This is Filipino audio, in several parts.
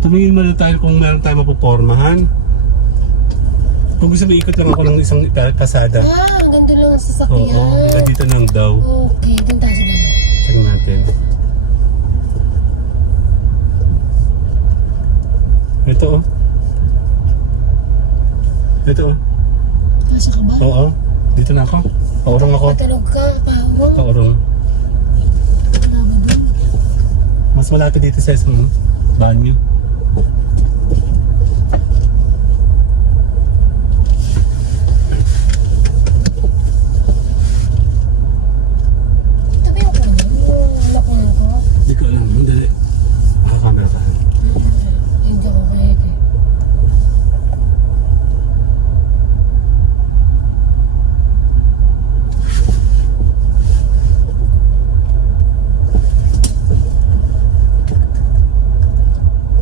Tumingin muna tayo kung meron tayo mapupormahan. Kung gusto mo ikot lang ako ng isang kasada. Ah, ang ganda lang ang sasakyan. Oo, hanggang dito lang daw. Okay, dun tayo sa dalawa. Check natin. Ito oh. Ito oh. Nasa ka ba? Oo. Dito na ako. Paurong ako. Pagkanog ka, pahawak. Paurong. Wala ba dun? Mas malapit dito sa isang banyo. Ito ba yung kunin? Yung lakunin ko? Hindi ko alam. Hindi. Makakamera ka. Hindi ako kaya eh.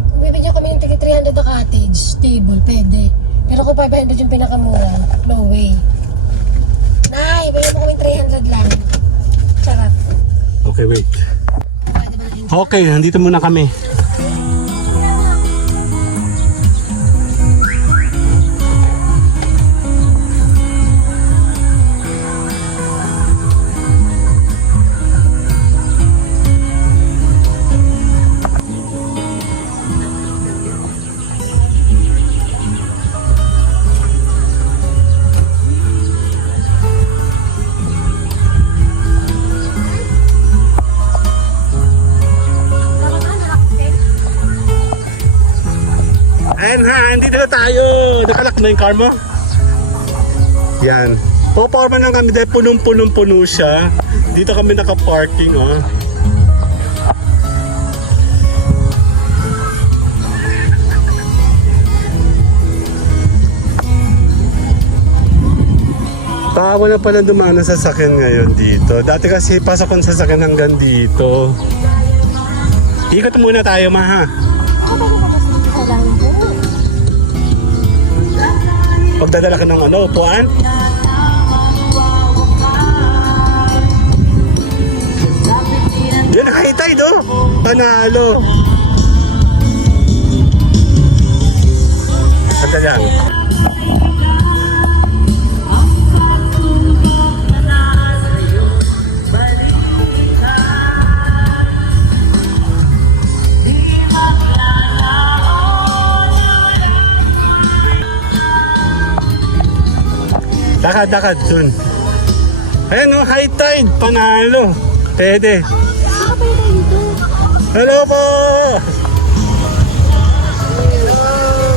Kung bibigyan kami ng tigi 300 na cottage, stable, pwede. Pero kung 500 yung pinakamura, no way. Nay, bigyan mo kami 300 lang. Charot. Okay, wait. Pwede ba rin? Okay, nandito muna kami. And ha, dito na tayo. Nakalak na yung car mo? Yan. Puporma lang kami dahil punong-punong-puno siya. Dito kami naka-parking, oh. Bawal na pala dumaan sa sasakyan ngayon dito. Dati kasi pasok ang sasakyan hanggang dito. Ikot muna tayo, ma, ha? Pagdadala ka ng ano, upuan? Yan, high tide, oh! Panalo! Santa yan. Dakad dun. Ayan o, high tide, panalo. Pwede. Hello po!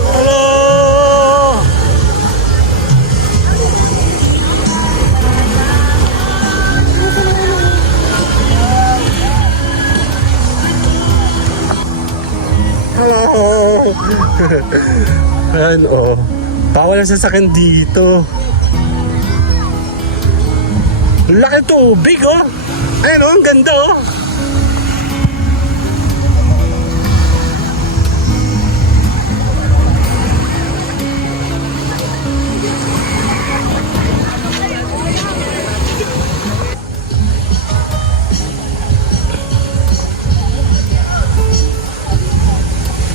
Hello! Hello! Ayan o. Bawal ang sasakyan dito. Laki tubig, oh! Ayun, oh, ang ganda, oh!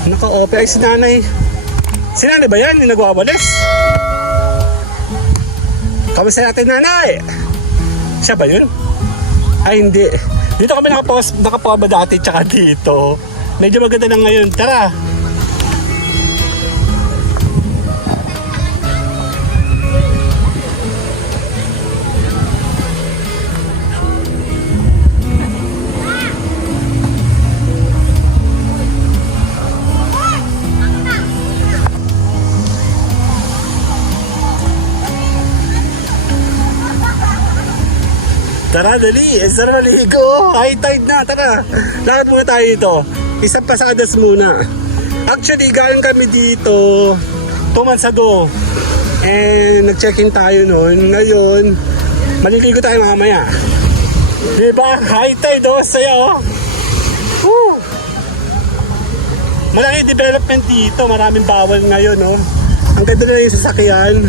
Naka-ope ay si nanay. Si nanay ba yan? Yung nagwawalis? Kamusta natin, nanay? Siya ba yun? Ay, hindi. Dito kami nakapaba dati tsaka dito. Medyo maganda na ngayon. Tara! Tara, dali. Sarap maligo. High tide na. Tara. Lakad muna tayo dito. Isang pasadas muna. Actually, galing kami dito 2 months ago. And nag-check-in tayo noon. Ngayon, maliligo tayo mamaya. Diba? High tide, oh. Saya, oh. Woo! Malaking development dito. Maraming bawal ngayon, oh. Ang ganda na yung sasakyan.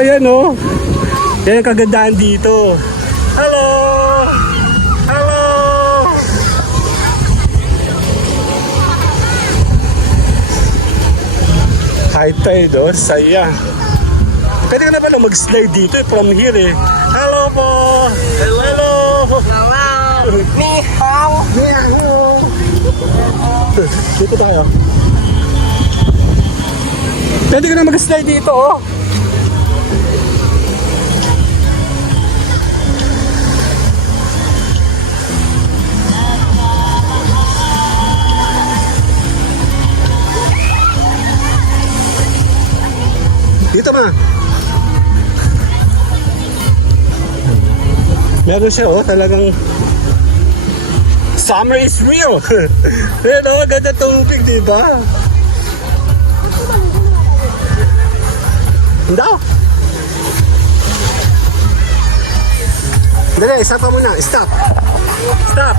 Ayan, oh. Yan ang kagandahan dito. Hello! Hello! high tide, oh. Saya. Pwede ka na pala mag-slide dito from here eh. Hello po! Hello! Hello! Ni hao! Ni hao! Dito tayo. Pwede ka na mag-slide dito, oh. Dito ma. Meron siya, oh, talagang summer is real. Pero ganda tubig, di ba? Hindi. Dali, isa pa muna. Stop. Stop.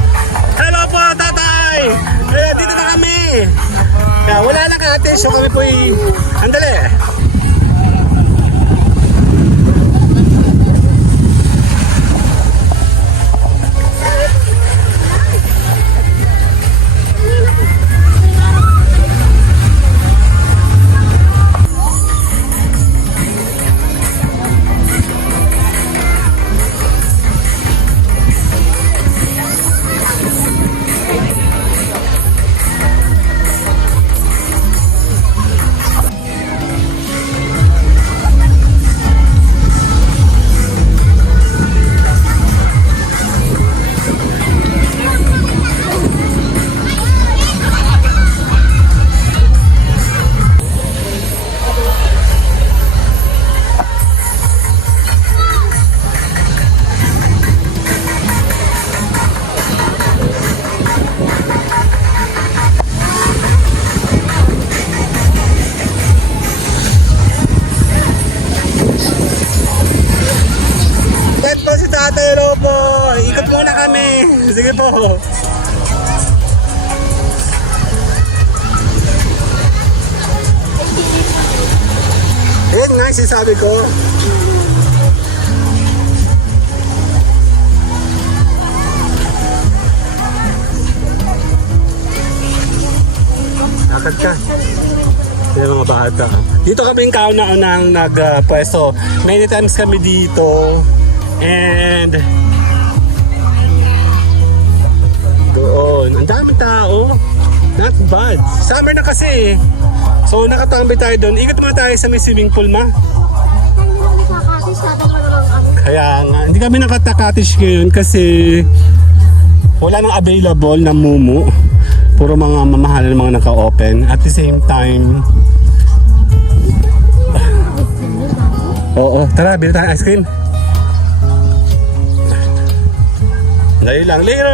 Hello po, tatay. Kaya dito na kami. Kaya wala lang ate, so kami po andali. Hello po! Ikot muna kami! Sige po! Ayan nga, sinasabi ko. Lakad ka. Yung mga bata. Dito kami yung kauna-unang nagpwesto. Many times kami dito. And doon, ang daming tao. Not bad. Summer na kasi eh. So nakatambay tayo doon. Ikot mga tayo sa may swimming pool, ma. Kaya nga, hindi kami nakatakatis ngayon kasi wala nang available na mumu. Puro mga mamahalan ng mga naka-open. At the same time, oo, tara, bilhin tayo ice cream. Dali lang, later!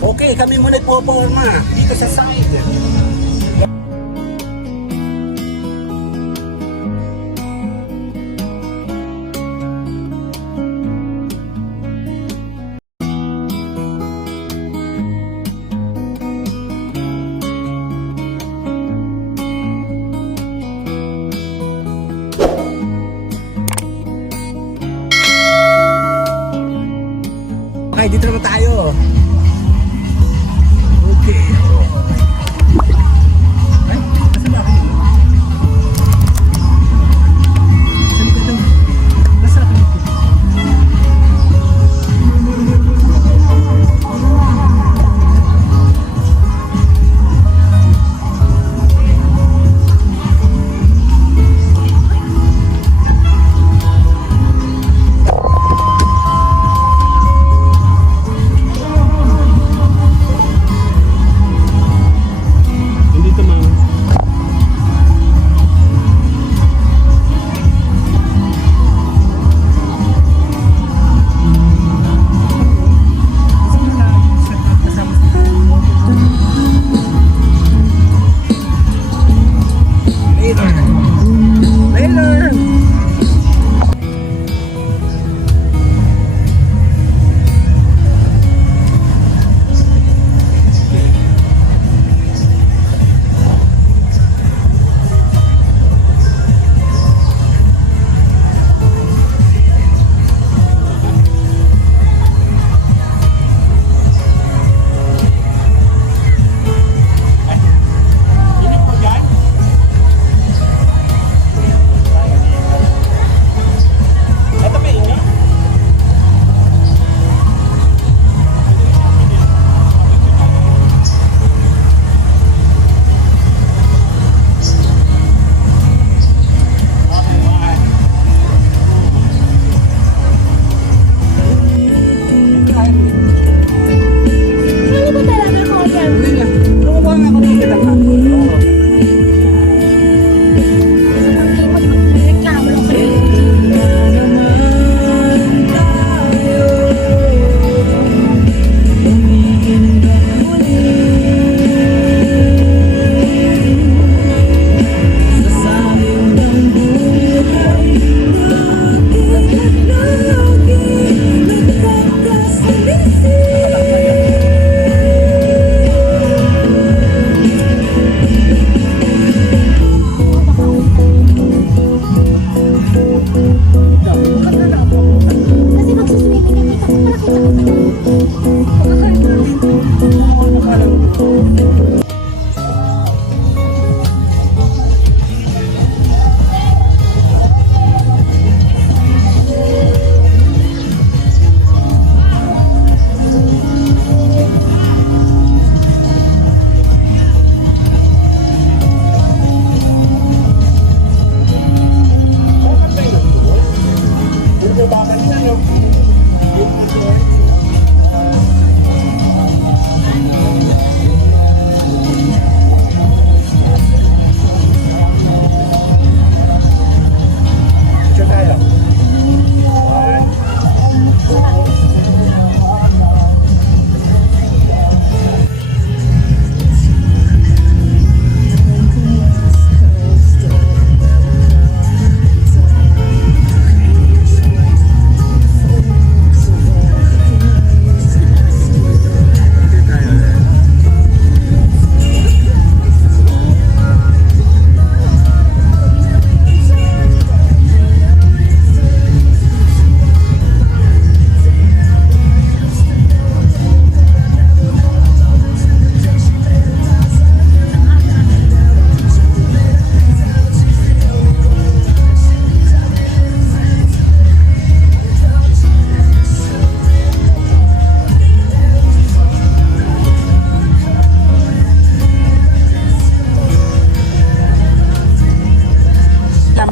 Okay, kami muna nagpo-forma dito sa side. Okay, dito naman tayo. Okay. Ay, nasa ba kayo? Saan ka doon? Nasa kayo?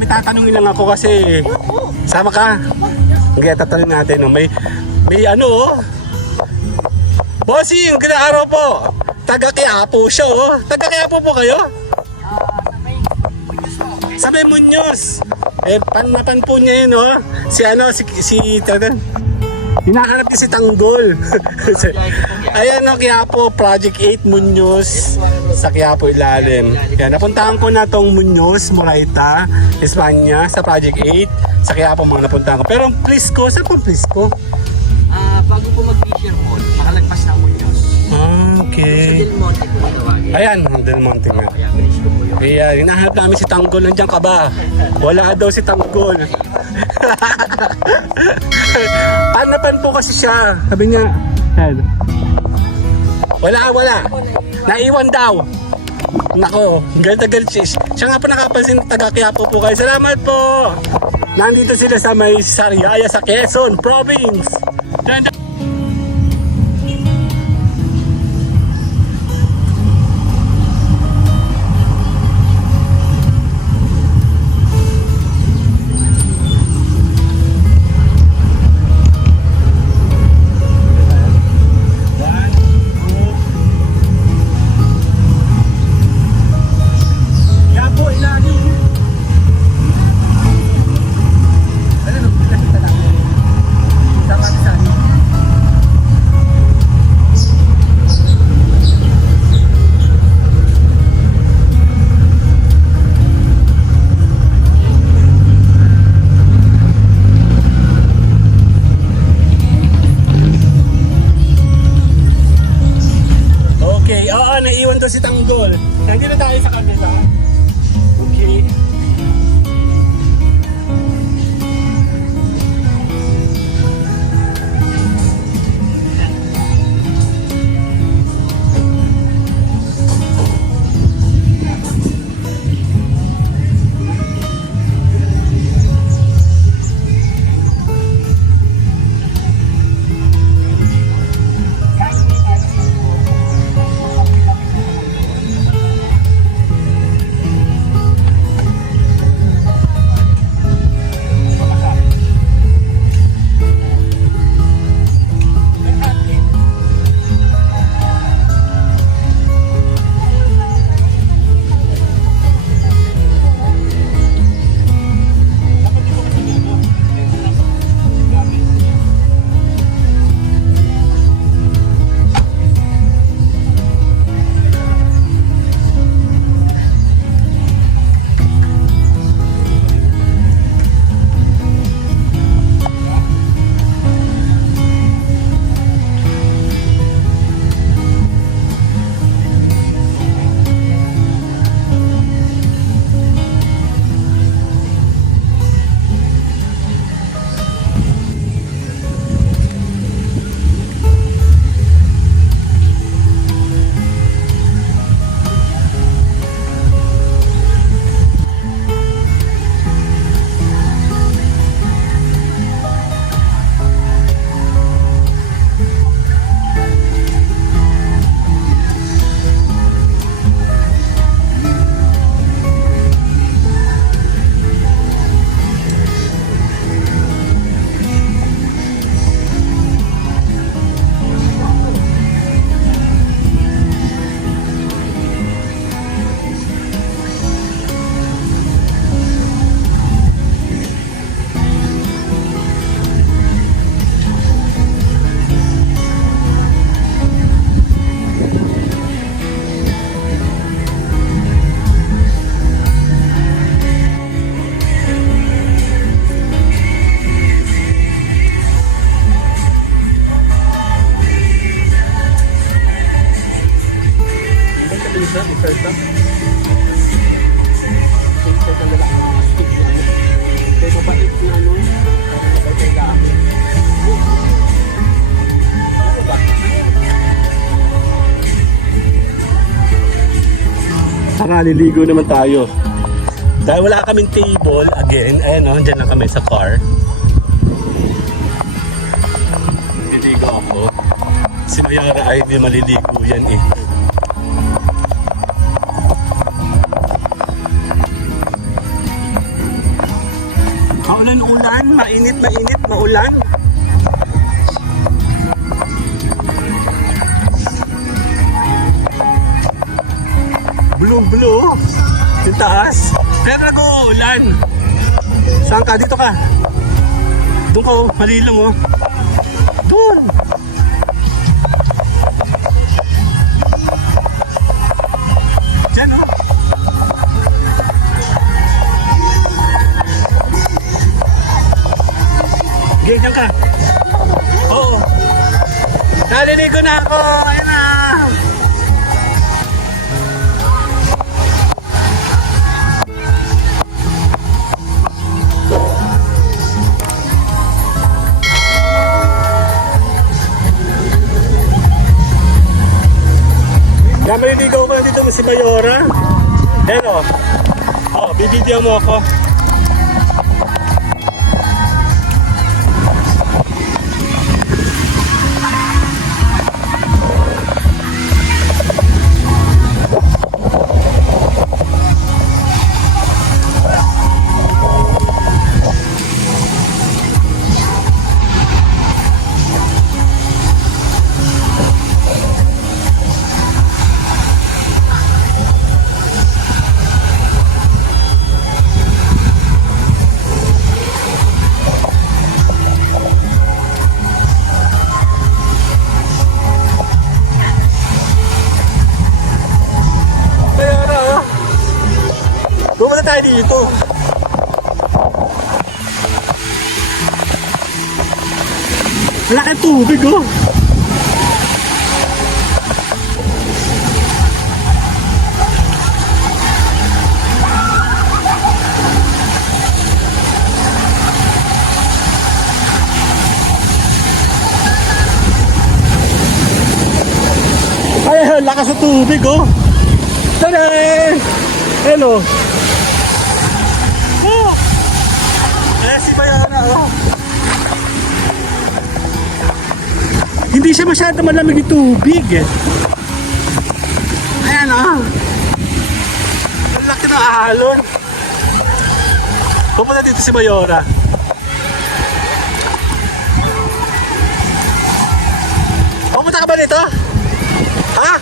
tatanungin lang ako kasi sama ka. Okay, tatanungin natin. No? May ano oh. Bossing, magandang araw po. Taga Quiapo siya oh. Taga Quiapo po kayo? Sa may Muñoz. Panapan po niya yun oh. Si hinahanap niya si Tanggol. Ayan o, Quiapo, Project 8 Muñoz sa Quiapo ilalim. Yan, napuntahan ko na tong Muñoz, Moraita, Espanya sa Project 8 sa Quiapo mga napuntahan ko. Pero please ko, saan po please ko? Bago po mag-Fisher Mall, makalagpas ng Muñoz. Sa Okay. Del Monte po tawagin. Ayan, Del Monte nga. Kaya bilis ko po yun. Ayan, hinahanap namin si Tanggol. Nandiyan ka ba? Wala daw si Tanggol. Panapan po kasi siya. Sabi niya, yan. Wala. Naiwan daw. Nako, galit na galit siya. Siya nga po nakapansin, taga Quiapo po kayo. Salamat po. Nandito sila sa may Sariaya sa Quezon Province. Okay, oo, naiwan to si Tanggol. Nandito tayo sa kabila. Okay. Naliligo naman tayo. Dahil wala kaming table, again, ayan o, dyan lang kami sa car. Naliligo ako. Si Mayara ay hindi maliligo yan eh. Ulan-ulan, mainit, maulan. Blue. Yung taas. Pero nag-uulan. Saan ka? Dito ka. Doon ka, mali lang oh. Doon. Diyan oh. Ganyan ka. Oo. Naliligo na ako. Ayun na. Kaya maliligaw ko na dito si Mayora. Ayan o. Oh, bibidyo mo ako. Pumunta tayo dito. Laki tubig oh. Ay, lakas sa tubig oh. Tada! Hello. Oh! Ayan si Mayora oh. Hindi siya masyado malamig yung tubig. Ayan oh. Ang laki ng alon. Pupunta dito si Mayora. Pupunta ka ba dito? Ha?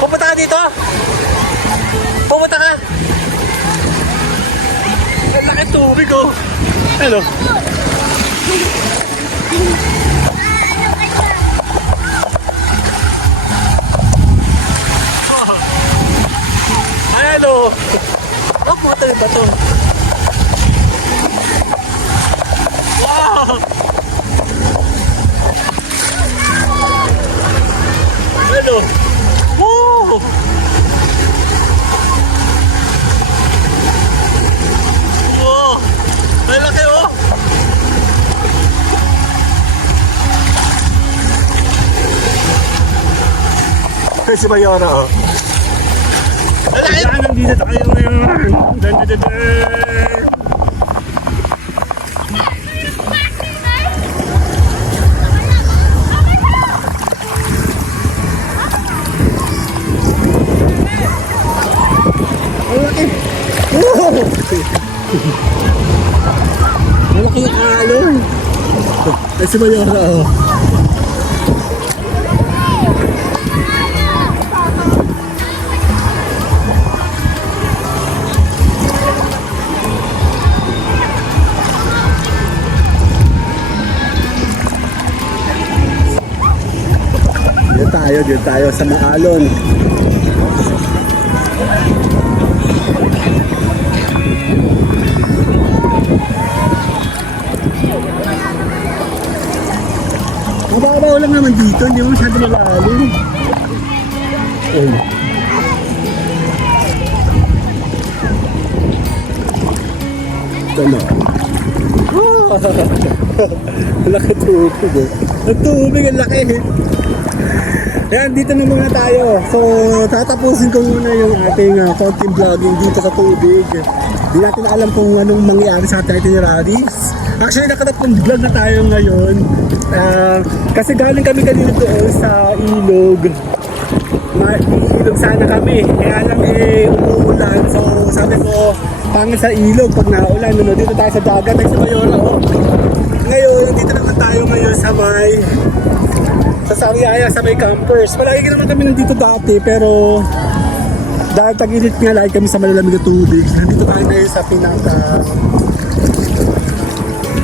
Pupunta ka dito? Pupunta ka? Ang laki tubig oh. Ano? Ayan oh. Oh, pumatay ba ito? Wow! Ano? Wow! Oh, may laki oh. Si Mayora oh. Ayan, nandito tayo ngayon. Dan. Ang laki. Oh! Malaki yung alon. Si Mayora oh. Diyan tayo sa Maalon. Mababaw lang naman dito, hindi mo masyado malalim. Oh. Ito na. Laki tubig eh. Ang tubig, ang laki eh. Ayan, dito na muna tayo. So, tatapusin ko muna yung ating konting vlogging dito sa tubig. Di natin alam kung anong mangyayari sa ating itineraries. Actually, nakatatlong vlog na tayo ngayon. Kasi galing kami kanina doon sa ilog. Ilog sana kami. Kaya lang umuulan. So, sabi ko, pangit sa ilog pag naulan. Ano, dito tayo sa dagat, ay sa Mayora. Oh. Ngayon, dito naman tayo ngayon sa Sariaya, sa may campers. Palagi naman kami nandito dati, pero dahil tag-init nga, lagi kami sa malalamig na tubig. Nandito tayo ngayon sa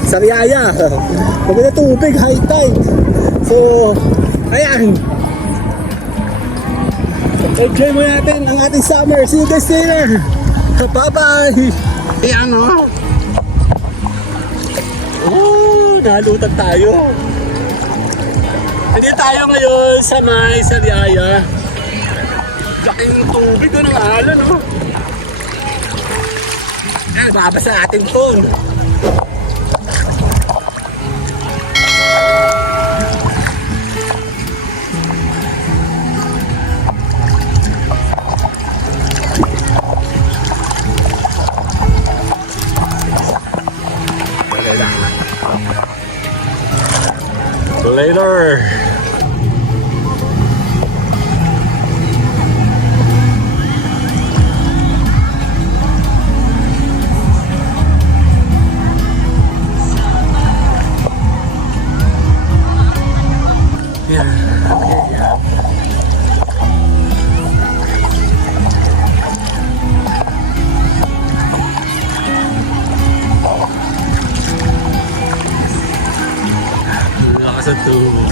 Sariaya. Pag na tubig, high tide. So, ayan. Enjoy mo natin ang ating summer. See you guys later. Bye-bye. Ayan o. Oh, nalutag tayo. Hindi tayo ngayon sa may Sariaya. Laking tubig o ng alon o. Ayan, babasa ating phone. Later. Lakas ang tubig.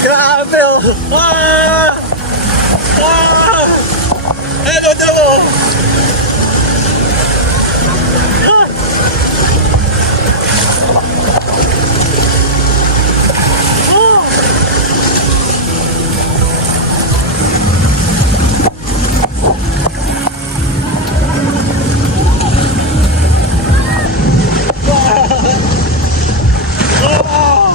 Grabe oh! Ah! Ah! Ano daw oh? Ah! Ah! Ah!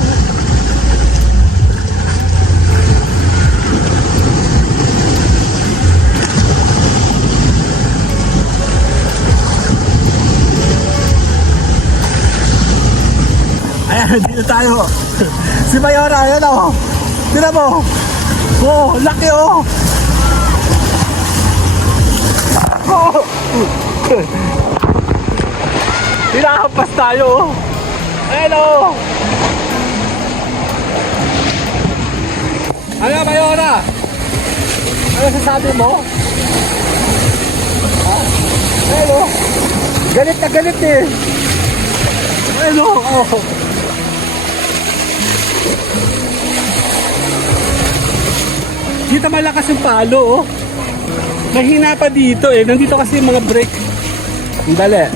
Ayan, dito tayo. Si Mayora, ayan o. Tira mo. Oh, laki o. Oh. Tinahampas tayo o. Ayan o. Ano, Mayora? Ano sasabi mo? Ayan o. Galit na galit eh. Ayan o. Oh. Dito malakas yung palo, oh. Mahina pa dito, eh. Nandito kasi yung mga brake. Ang dali.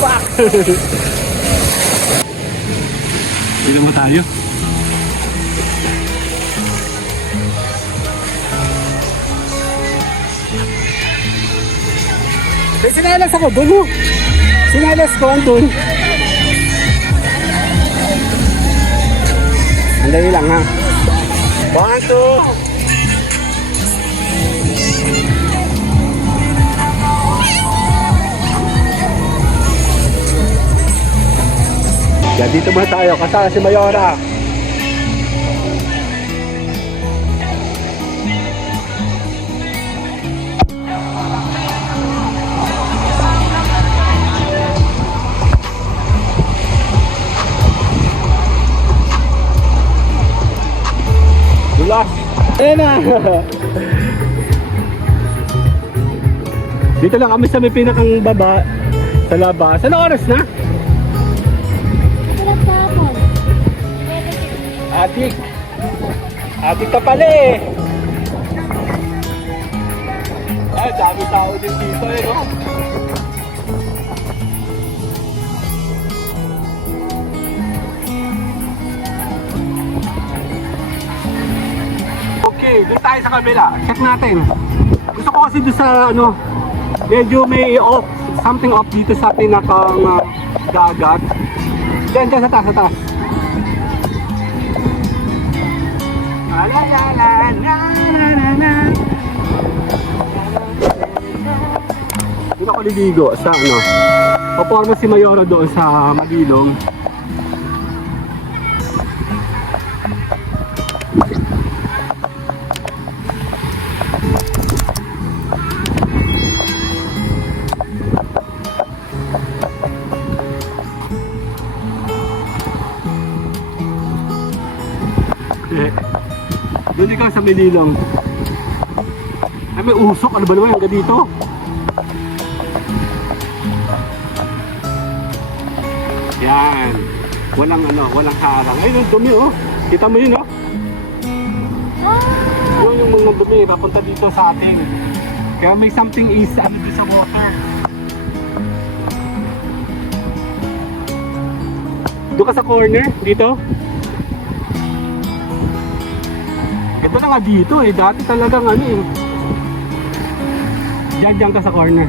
Fuck! Ilan mo tayo? May sinalas ako doon mo. Sinalas ko andun. Andali lang ha. 1, 2. Yan, dito muna tayo. Kasama si Mayora. Good luck. Ayan na. Dito lang kami sa may pinakang baba sa labas. Ano oras na? Adik. Adik ka pala eh. Ay, dami tao din dito eh, no? Okay, doon tayo sa kabila. Check natin. Gusto ko kasi doon sa ano, medyo may off, something off dito sa pinakang dagat. Diyan sa taas, sa taas. La la la la la la la. Doon ako liligo sa ano. Paporma si Mayoro doon sa Magilong. Doon ikaw sa Manilong. Ay, may usok. Ano ba naman hanggang dito? Yan. Walang ano, walang harang. Ay, yung dumi oh. Kita mo yun oh. Yun yung mga dumi. Papunta dito sa atin. Kaya may something is ano dito sa water. Doon ka sa corner. Dito. Ito na nga dito eh, dati talagang ano eh. Diyan ka sa corner.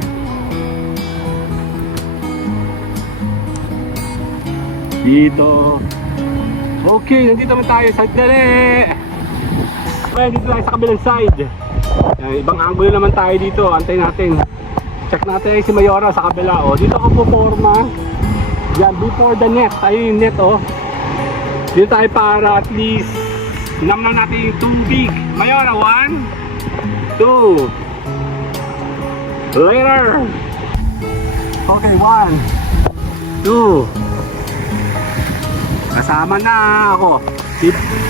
Dito. Okay, nandito naman tayo sa dali. Okay, dito tayo sa kabilang side. Ibang angulo naman tayo dito, antay natin. Check natin si Mayora sa kabila oh. Dito ako puporma. Yan, before the net. Ayun yung net oh. Dito tayo para at least Namnan natin yung tubig. Mayora, 1, 2. Later. Okay, 1, 2. Kasama na ako.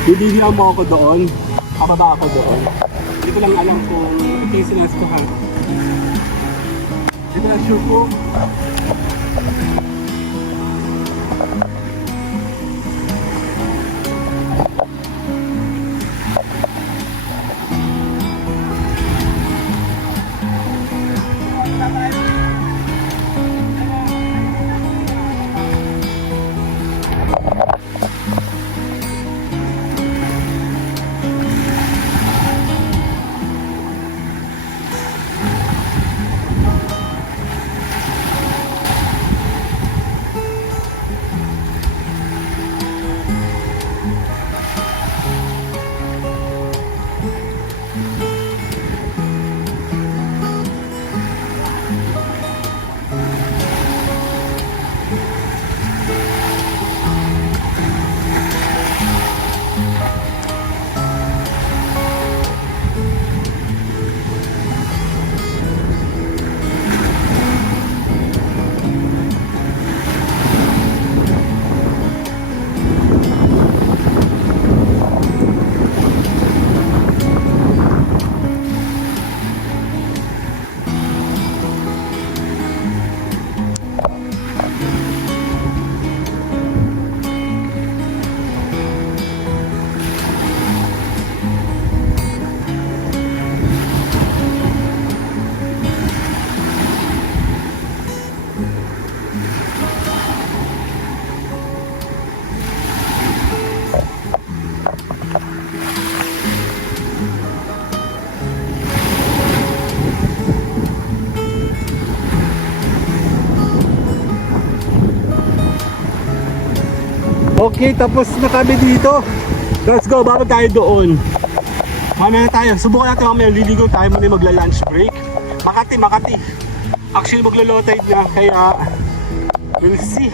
Bibigyan mo ako doon. Kababa ako doon. Hindi ko lang alam kung ito yung sinastuhan. Hindi ko lang sure kung okay, tapos na kami dito. Let's go, babag tayo doon. Mamaya tayo, subukan natin mamaya, liligo tayo muna yung magla-lunch break. Makati. Actually maglo-low tide na, kaya we'll see.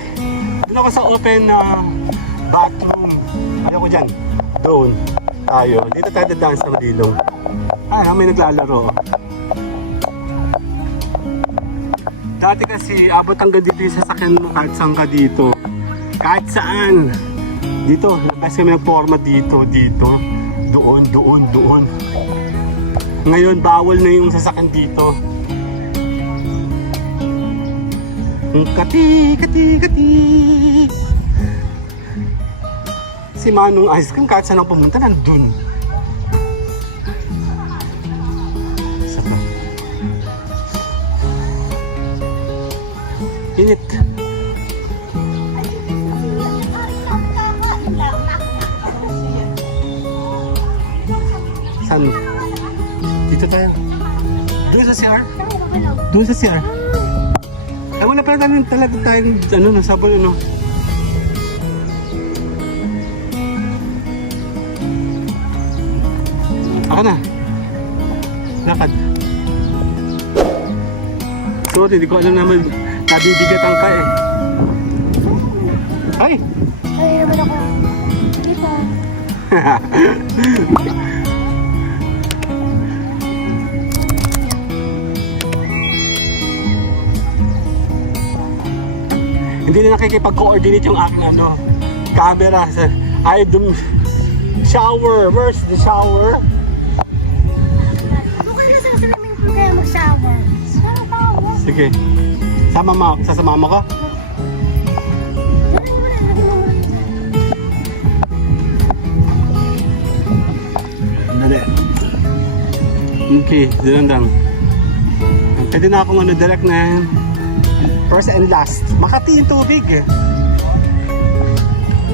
Doon ako sa open bathroom. Ayaw ko dyan. Doon tayo. Dito tayo dadaan sa Madilong. Ay, may naglalaro. Dati kasi abot hanggang dito yung sasakyan mo kahit saan ka dito. Kahit saan. Dito, labas kami ng forma dito. Doon. Ngayon, bawal na yung sasakyan dito. Kati. Si Manong Ice Cream, kahit saan ako pumunta, nandun. Isa pa. Init. Saan? Dito tayo. Doon sa CR? Doon sa CR. Eh, wala pa talaga tayong nasabon, ano. Ako na. Lakad. Sorry, hindi ko alam naman. Nabibigatan ka eh. Ay! Ay, naman ako. Dito. Hindi na nakikipag-coordinate yung aking camera. Shower. Where's the shower? Okay na sa swimming pool kaya mag-shower. Sige. Sasama mo ko? Dali. Okay, dinandang. Pwede na akong direct na first and last. Makati yung tubig.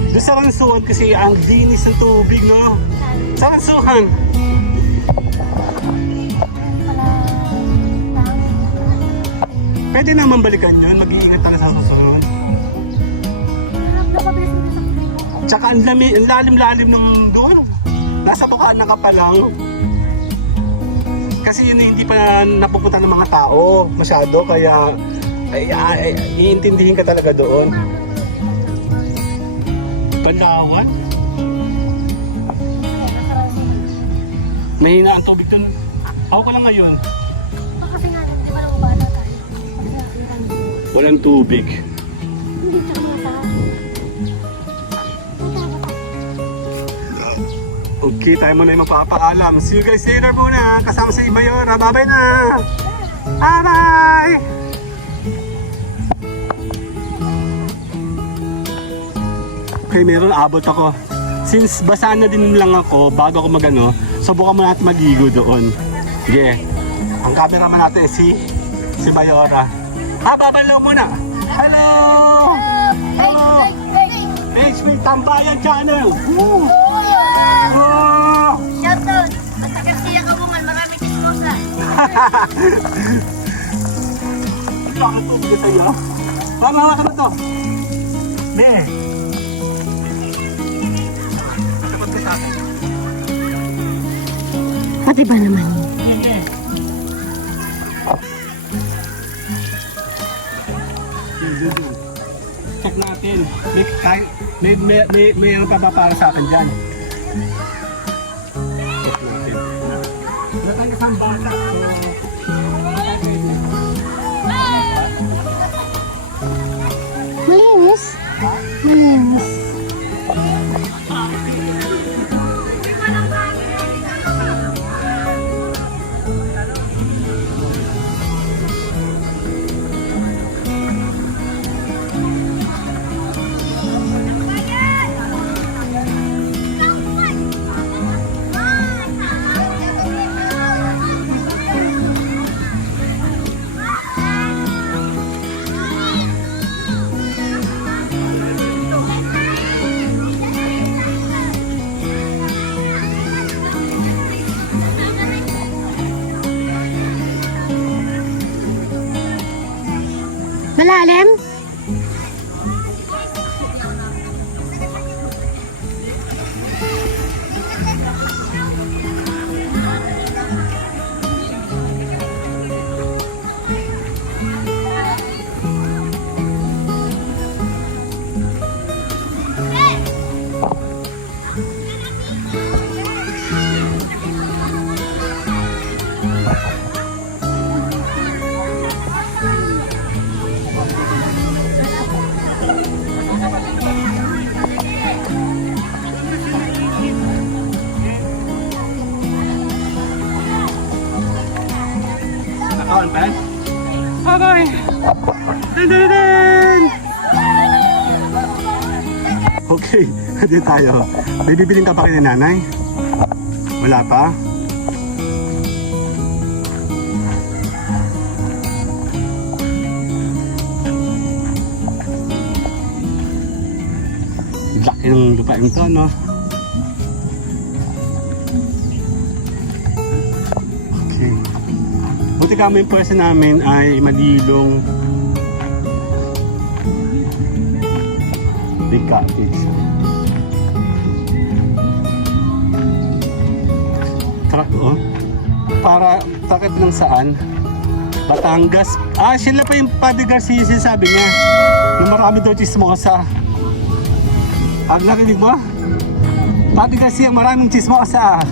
Doon sa Ransuhan kasi ang linis ng tubig, no? Sa Ransuhan. Pwede naman balikan yun. Mag-iingat tayo sa susunod. Tsaka ang lalim-lalim ng doon. Nasa bukaan na ka pa lang. Kasi yun hindi pa napupunta ng mga tao masyado. Kaya iintindihin ka talaga doon. Banlawan? Mahina ang tubig doon. Ako ko lang ngayon. Kasi nga, di ba lang bata tayo? Walang tubig. Hindi siya mata. Okay, tayo muna yung magpapaalam. See you guys later muna. Kasama sa Ibayora. Bye-bye na! Bye-bye! Okay, meron abot ako. Since basa na din lang ako, bago ako subukan mo natin magigo doon. Yeah. Ang cameraman natin si Bayora. Babalaw muna! Hello! Hello! HP Tambayan Channel! Woo! Oh! Shoutout! At Garcia Kabungan, maraming disposa. Bakit ito bigay sa'yo? Pamawa ka na to! Be! Sagot ka sa akin. Pati ba naman? Check natin. May ano pa ba para sa akin dyan? Check natin. Wala tayong isang bata. Malinis. Malinis. Malalim? On pa? Okay. Dun, dun, dun. Okay, dito tayo. May bibiling ka pa kay nanay? Wala pa? Laki ng lupain to, no? Okay. Buti kami yung pwesto namin ay malilong big cottage. Truck, oh. Para takot lang saan? Batangas. Ah, sila pa yung Padre Garcia sabi niya. Yung marami daw chismosa. Ang narinig mo? Padre Garcia, maraming chismosa.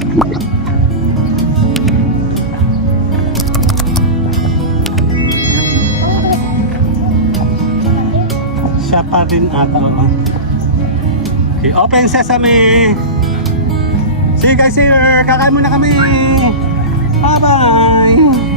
Siya pa rin ata. Okay, open sesame. See you guys here. Kakain muna kami. Bye-bye.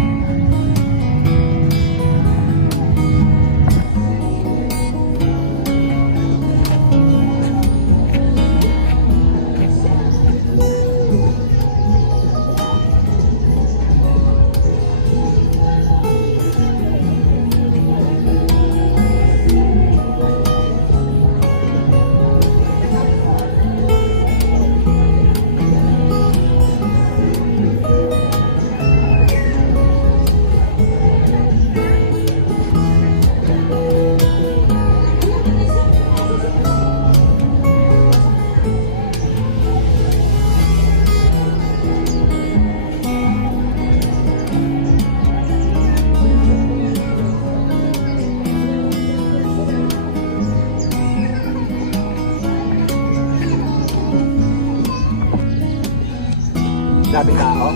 Daming tao.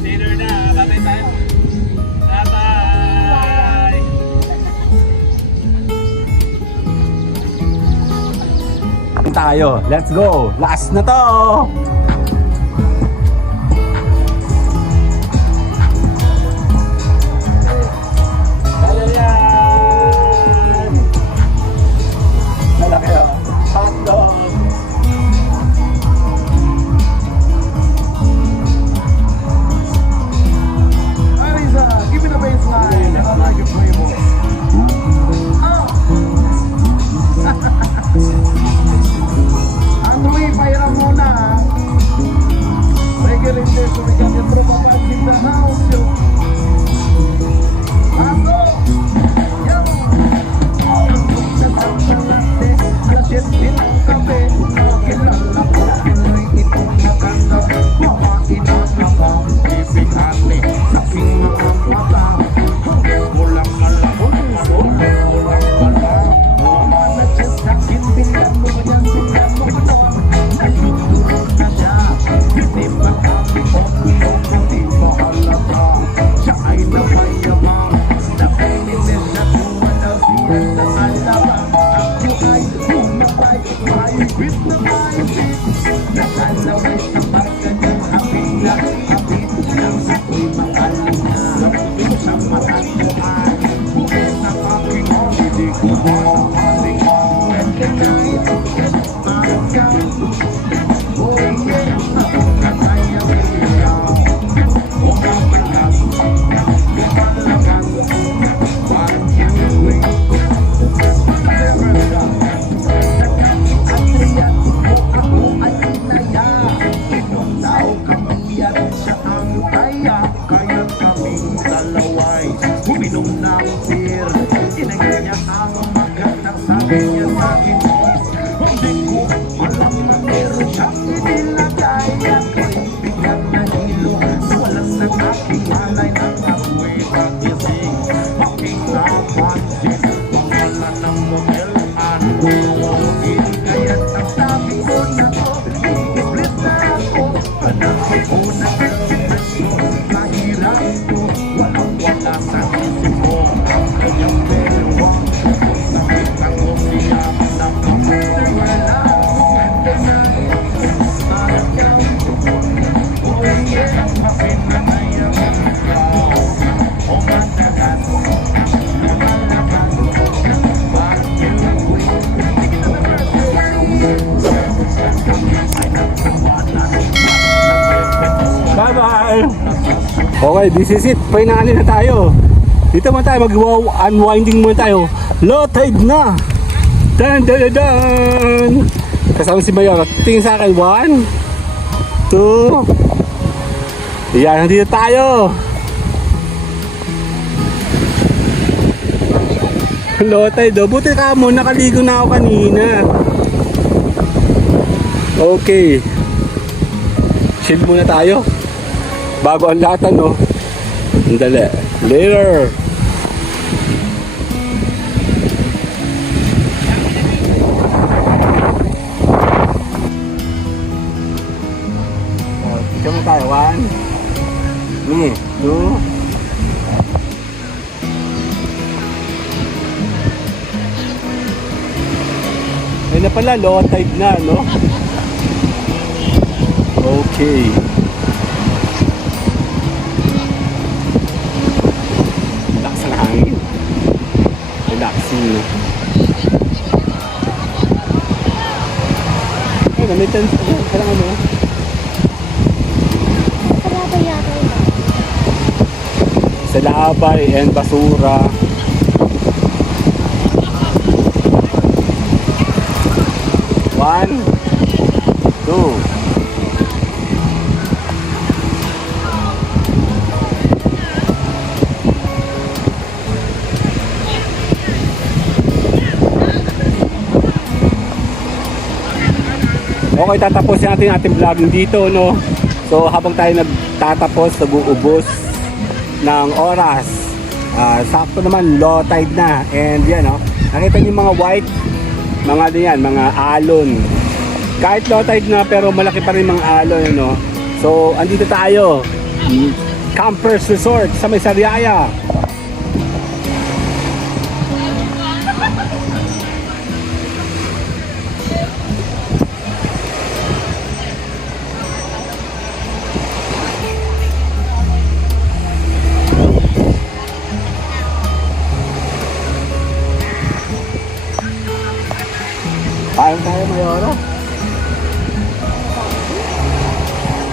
Dinner na. Bye-bye tayo. Bye-bye. Tayo. Let's go. Last na to. Ayan. Malaki oh. Hotdog. Arisa, give me the baseline. I like it for you, boy. Andrew, pairam muna. Regular this, so we can get through back in the house, yo. Ando! Yo! Kasi pinakabe, kilala ko, Pinoy itong maganda. Mga inakabang, bibigate, saking mga mata. Walang malabot, walang pala. Mga nagsasakin, bigyan mo ba yan, bigyan mo ba doon? Nagtuturo na siya, hindi ba kami omulong, hindi mo halata. Siya ay napayabang, napinilis na kumalaw siya sa alabang. Ako ay bumabay, mahigit na mahigit. Nakalaway sa pagkanyang habilang, habit lang ako'y makalim na. Sa mataguan, bukas na aking hindi ko makaling. When can I get back down? Oh yeah, ako kataya kaya. Umapalagan, lumalagan, one you wait. Never stop. Adrian, ako ay inaya. Inom daw kamayan siya ang kaya. Kaya kaming dalaway uminom ng beer. Tinagyan niya ang magandang sabi niya sa akin. Hindi ko alam na meron siyang inilagay. Ako'y biglang nahilo. Walang ng aking alay ng ako'y nagising. Aking napansin pangalan ng motel Anwawin. Kaya't ang sabi ko na to, i-iblis na ako. Hanapin ko na girlfriend ko. Mahirap ko, walang wala sa isip ko. Ang kanyang bewang sakit ako siya na kapatid. Wala akong ganda na parang yan. Oh yeah, mapinanayan ikaw. O matagal, lumalaban, what you will. Bye-bye! Okay, this is it. Finale na tayo. Dito man tayo, mag-unwinding muna tayo. Low tide na! Dan, dan, dan, dan! Kasama si Mayor. Tingin sa akin, 1, 2. Yan, nandito tayo. Low tide, oh. Buti ka mo, nakaligo na ako kanina. Okay. Chill muna tayo. Bago ang lahat, no? Dali. Later. Picture mo tayo. 1, 2. Ayun na pala, low tide na, no? Okay. Lakas ng hangin. Relaxing, no? ano, may tent. Parang ano. Sarado yata yun. Salabay and basura. One, two. Okay, tatapusin natin ating vlogging dito, no? So, habang tayo nagtatapos, nag-uubos ng oras, sakto naman, low tide na. And yan, no? Nakita niyo yung mga white, mga ano yan, mga alon. Kahit low tide na, pero malaki pa rin mga alon, no? So, andito tayo. Campers Resort sa may Sariaya. Kain tayo, Mayora.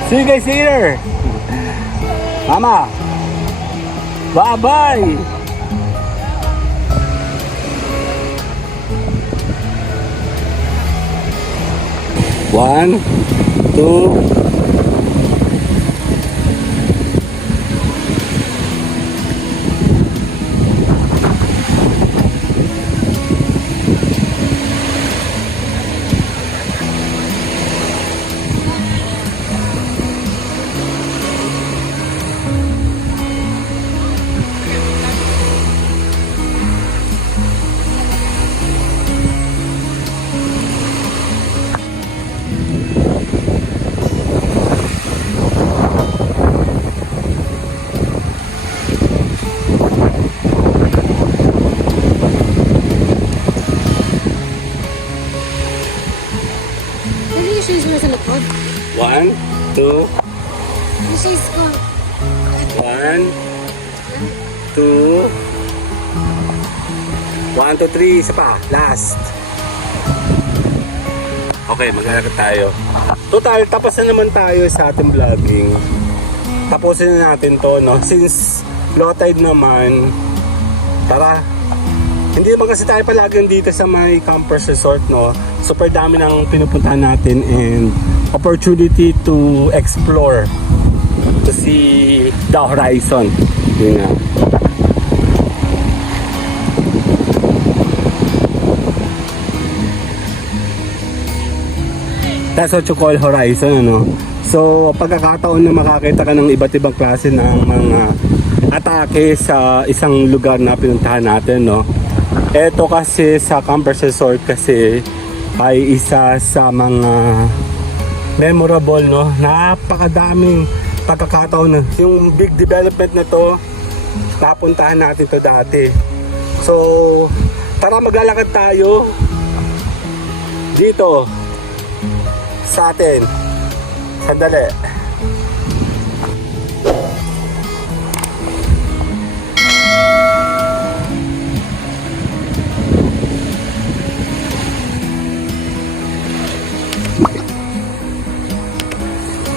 See you guys later. Mama. Bye-bye. One, two. Ano yung shoes mo sa likod? One, two. Yung shoes ko. One, two. 1, 2, 3. Isa pa. Last. Okay, maglalakad tayo. Total, tapos na naman tayo sa ating vlogging. Tapusin na natin to, no? Since low tide naman, tara. Hindi naman kasi tayo palagi dito sa may Campers Resort, no? Super dami ng pinupuntahan natin and opportunity to explore, to see the horizon. Yun nga. That's what you call horizon, ano? So, pagkakataon na makakita ka ng iba't ibang klase ng mga atake sa isang lugar na pinuntahan natin, no? Ito kasi sa Campers Resort kasi ay isa sa mga memorable, no? Napakadaming pagkakataon. Yung big development na to, napuntahan natin to dati. So, tara maglalakad tayo dito sa atin. Sandali.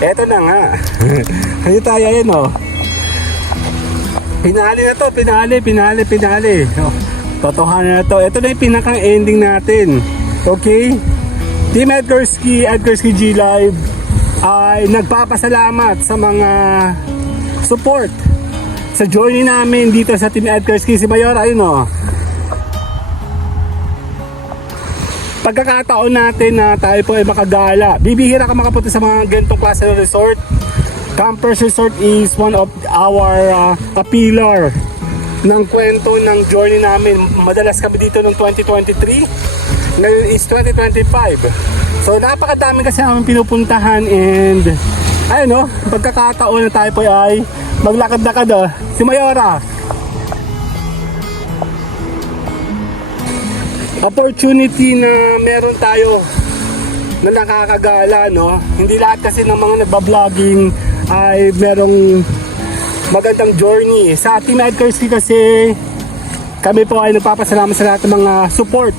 Eto na nga. Ano tayo yun, oh. Pinali na to, pinali. Oh, totohanan na to. Ito na yung pinakang ending natin. Okay? Team Edgarski G Live ay nagpapasalamat sa mga support sa journey namin dito sa Team Edgarski. Si Mayor, ayun, oh. Pagkakataon natin na tayo po ay makagala. Bibihira ka makapunta sa mga ganitong klase ng resort. Campers Resort is one of our a pillar ng kwento ng journey namin. Madalas kami dito noong 2023. Ngayon is 2025. So napakadami kasi namin pinupuntahan and ayun, no, pagkakataon na tayo po ay maglakad-lakad, oh. Si Mayora. Opportunity na meron tayo na nakakagala, no? Hindi lahat kasi ng mga nagba-vlogging ay merong magandang journey. Sa Team Edgarski kasi kami po ay nagpapasalamat sa lahat ng mga support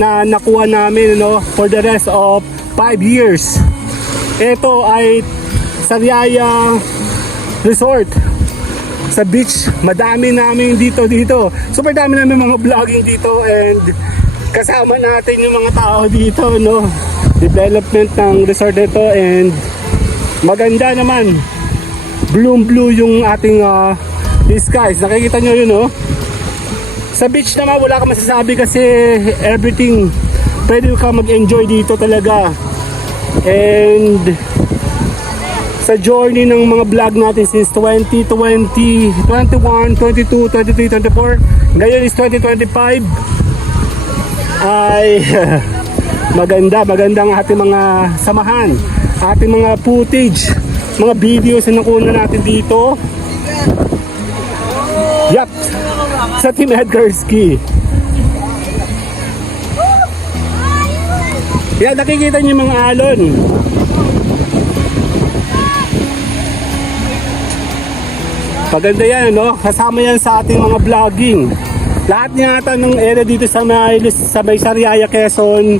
na nakuha namin, no, for the rest of 5 years. Ito ay Sariaya Resort sa beach. Madami namin dito. Super dami namin mga vlogging dito, and kasama natin yung mga tao dito, no? Development ng resort nito, and maganda naman. Blue yung ating skies. Nakikita nyo yun, no? Sa beach naman wala ka masasabi kasi everything pwede ka mag-enjoy dito talaga. And sa journey ng mga vlog natin since 2020, 21, 22, 23, 24, ngayon is 2025, ay magandang ating mga samahan, ating mga footage, mga videos na nakuha natin dito. Yup, sa Team Edgar Ski. Yan, nakikita niyo yung mga alon. Paganda yan, no? Kasama yan sa ating mga vlogging. Lahat yata ng area dito sa may Sariaya, Quezon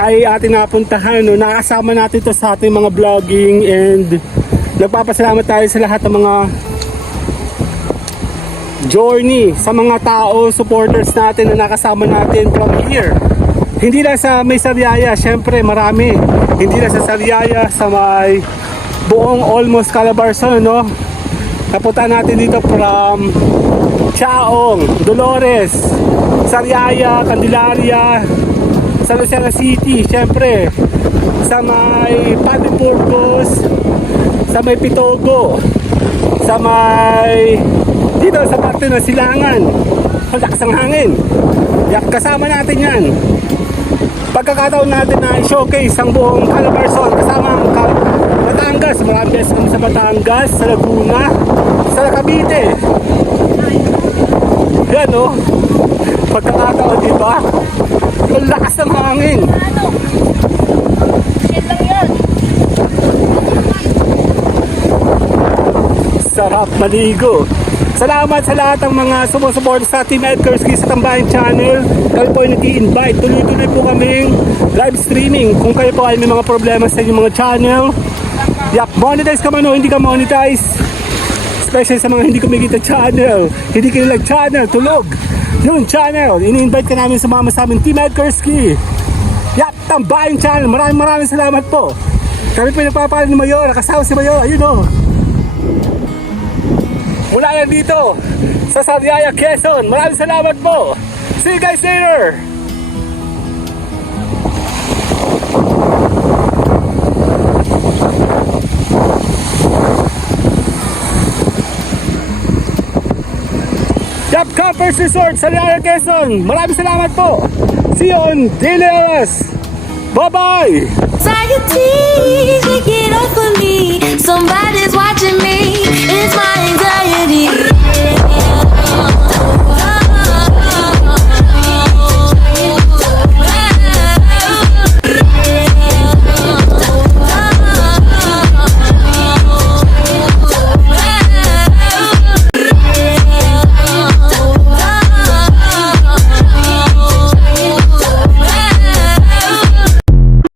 ay ating napuntahan, no? Nakasama natin ito sa ating mga vlogging, and nagpapasalamat tayo sa lahat ng mga journey, sa mga tao, supporters natin na nakasama natin from here. Hindi lang sa may Sariaya, syempre marami. Hindi lang sa Sariaya, sa may buong almost Calabarzon, no? Napunta natin dito from Chaong, Dolores, Sariaya, Candelaria, San Luciana City, syempre sa may Patipurgos, sa may Pitogo, sa may dito sa parte ng Silangan. Ang lakas ng hangin. Kasama natin yan. Pagkakataon natin na showcase ang buong Calabarzon, kasama ang Batangas. Maraming beses kami sa Batangas, sa Laguna, sa Cavite. Yan, no? Pagkakataon, diba? Yung lakas ng hangin. Sarap maligo. Salamat sa lahat ng mga sumusuporta sa Team Edgar Ski sa Tambayan Channel. Kami po ay nag-i-invite. Tuloy-tuloy po kaming live streaming. Kung kayo po ay may mga problema sa inyong mga channel, monetize ka man o hindi ka monetize, especially sa mga hindi kumikita channel, hindi kinilag channel, tulog yung channel, ini-invite ka namin sumama sa amin Team Edgar Ski. Tambayan Channel. Maraming salamat po. Kami po yung nagpapalit ni Mayor. Kasama si Mayor, ayun, o. Mula yan dito sa Sariaya, Quezon. Maraming salamat po. See you guys later. Yup, Campers Resort, Sariaya, Quezon. Maraming salamat po. See you on Daily Hours. Bye-bye. Anxiety, take it off of me. Somebody's watching me. It's my anxiety.